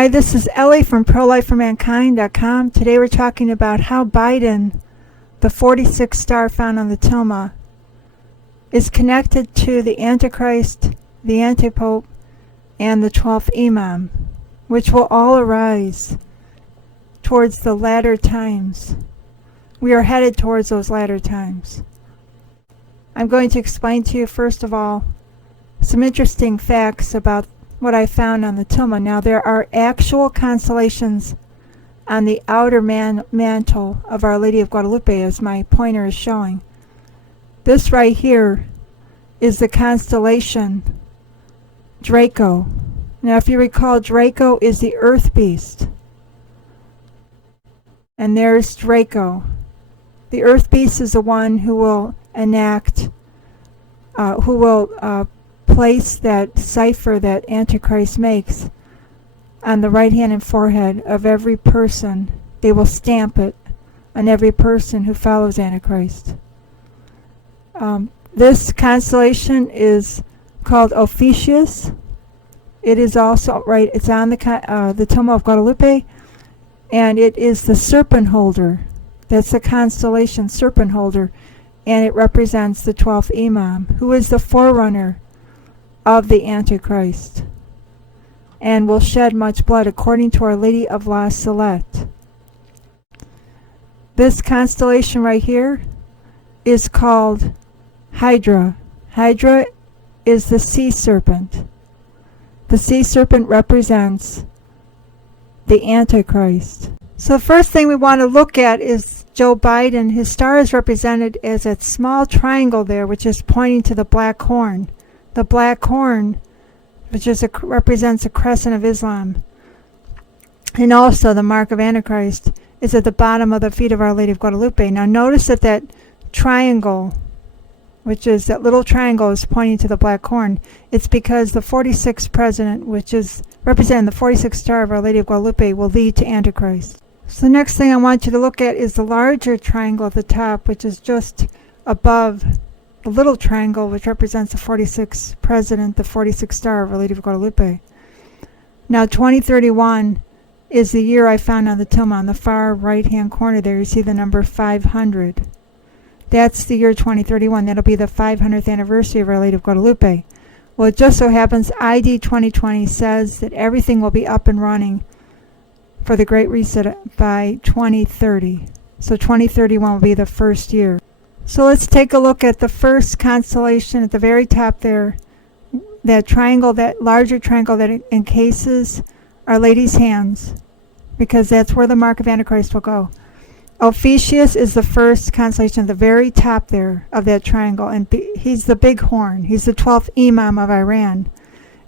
Hi, this is Ellie from ProLifeForMankind.com. Today we're talking about how Biden, the 46th star found on the Tilma, is connected to the Antichrist, the Antipope, and the 12th Imam, which will all arise towards the latter times. We are headed towards those latter times. I'm going to explain to you, first of all, some interesting facts about what I found on the Tilma. Now, there are actual constellations on the outer mantle of Our Lady of Guadalupe, as my pointer is showing. This right here is the constellation Draco. Now, if you recall, Draco is the earth beast. And there's Draco. The earth beast is the one who will enact, place that cipher that Antichrist makes on the right hand and forehead of every person. They will stamp it on every person who follows Antichrist. This constellation is called Ophiuchus. It is also it's on the Tilma of Guadalupe, and it is the serpent holder. That's the constellation serpent holder, and it represents the 12th Imam, who is the forerunner of the Antichrist, and will shed much blood, according to Our Lady of La Salette. This constellation right here is called Hydra. Hydra is the sea serpent. The sea serpent represents the Antichrist. So the first thing we want to look at is Joe Biden. His star is represented as that small triangle there, which is pointing to the black horn. The black horn, which represents a crescent of Islam, and also the mark of Antichrist, is at the bottom of the feet of Our Lady of Guadalupe. Now notice that that triangle, which is that little triangle, is pointing to the black horn. It's because the 46th president, which is representing the 46th star of Our Lady of Guadalupe, will lead to Antichrist. So the next thing I want you to look at is the larger triangle at the top, which is just above the little triangle, which represents the 46th president, the 46th star of Our Lady of Guadalupe. Now 2031 is the year I found on the Tilma. On the far right hand corner there, you see the number 500. That's the year 2031. That'll be the 500th anniversary of Our Lady of Guadalupe. Well, it just so happens ID 2020 says that everything will be up and running for the Great Reset by 2030. So 2031 will be the first year. So let's take a look at the first constellation at the very top there. That triangle, that larger triangle that encases Our Lady's hands, because that's where the mark of Antichrist will go. Ophiuchus is the first constellation at the very top there of that triangle, and he's the big horn. He's the 12th Imam of Iran,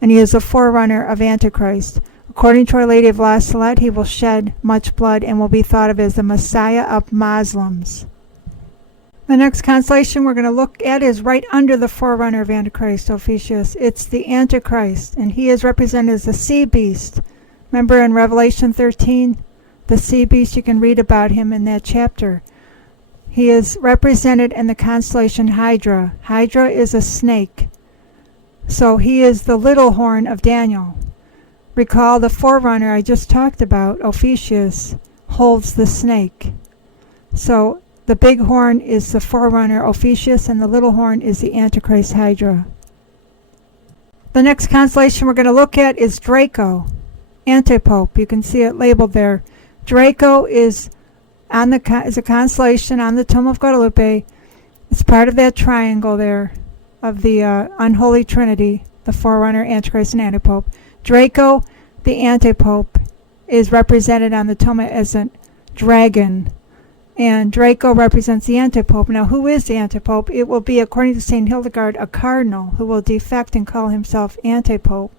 and he is the forerunner of Antichrist. According to Our Lady of La Salette, he will shed much blood and will be thought of as the Messiah of Muslims. The next constellation we're going to look at is right under the forerunner of Antichrist, Ophiuchus. It's the Antichrist, and he is represented as the sea beast. Remember in Revelation 13, the sea beast, you can read about him in that chapter. He is represented in the constellation Hydra. Hydra is a snake. So he is the little horn of Daniel. Recall the forerunner I just talked about, Ophiuchus, holds the snake. So the big horn is the forerunner, Ophiuchus, and the little horn is the Antichrist, Hydra. The next constellation we're going to look at is Draco, Antipope. You can see it labeled there. Draco is a constellation on the Tilma of Guadalupe. It's part of that triangle there of the unholy trinity, the forerunner, Antichrist, and Antipope. Draco, the Antipope, is represented on the Tilma as a dragon, and Draco represents the Antipope. Now, who is the Antipope? It will be, according to St. Hildegard, a cardinal who will defect and call himself Antipope,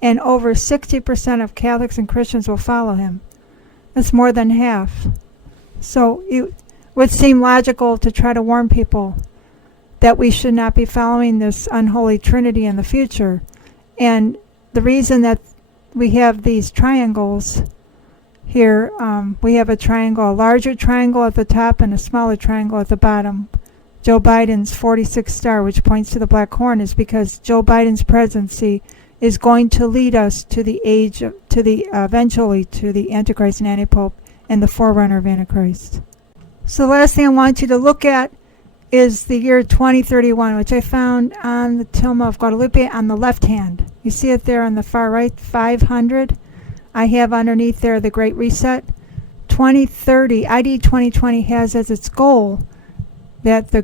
and over 60% of Catholics and Christians will follow him. That's more than half. So it would seem logical to try to warn people that we should not be following this unholy trinity in the future. And the reason that we have these triangles here, we have a larger triangle at the top and a smaller triangle at the bottom. Joe Biden's 46th star, which points to the black horn, is because Joe Biden's presidency is going to lead us to the eventually to the Antichrist and Antipope and the forerunner of Antichrist. So the last thing I want you to look at is the year 2031, which I found on the Tilma of Guadalupe on the left hand. You see it there on the far right, 500. I have underneath there the Great Reset. 2030, ID 2020 has as its goal that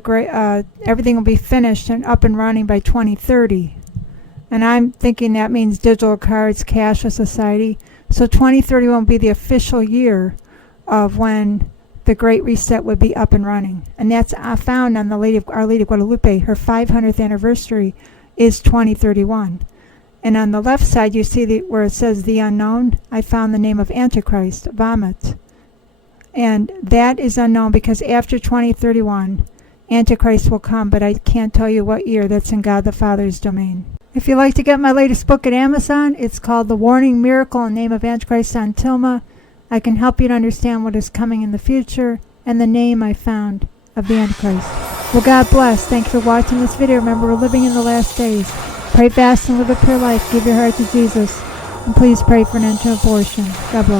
everything will be finished and up and running by 2030. And I'm thinking that means digital cards, cashless society. So 2031 will be the official year of when the Great Reset would be up and running. And that's found on Our Lady of Guadalupe. Her 500th anniversary is 2031. And on the left side, you see where it says the unknown. I found the name of Antichrist, Vomit. And that is unknown because after 2031, Antichrist will come, but I can't tell you what year. That's in God the Father's domain. If you'd like to get my latest book at Amazon, it's called The Warning Miracle in the Name of Antichrist on Tilma. I can help you to understand what is coming in the future and the name I found of the Antichrist. Well, God bless. Thank you for watching this video. Remember, we're living in the last days. Pray fast and live a pure life. Give your heart to Jesus. And please pray for an end to abortion. God bless.